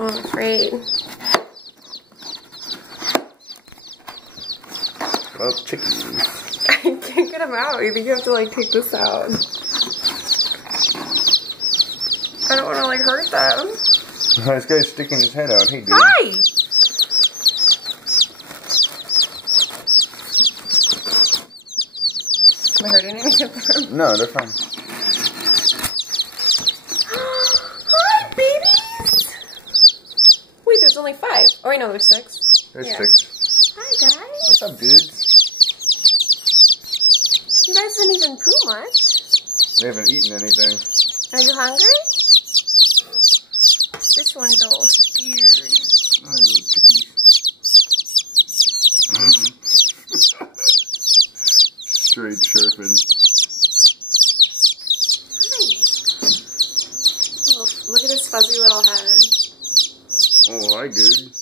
Oh, I'm afraid. Well, chicken. I can't get him out. I think you have to like take this out. I don't want to like hurt them. This guy's sticking his head out. Hey, dude. Hi! Am I hurting any of them? No, they're fine. Hi, babies! Wait, there's only 5. Oh, wait, no, there's 6. There's Yeah. 6. Hi, guys. What's up, dude? You guys didn't even poo much. They haven't eaten anything. Are you hungry? This one's all scared. Oh, little chickies. Straight chirping. Hi. Look at his fuzzy little head. Oh, hi, dude.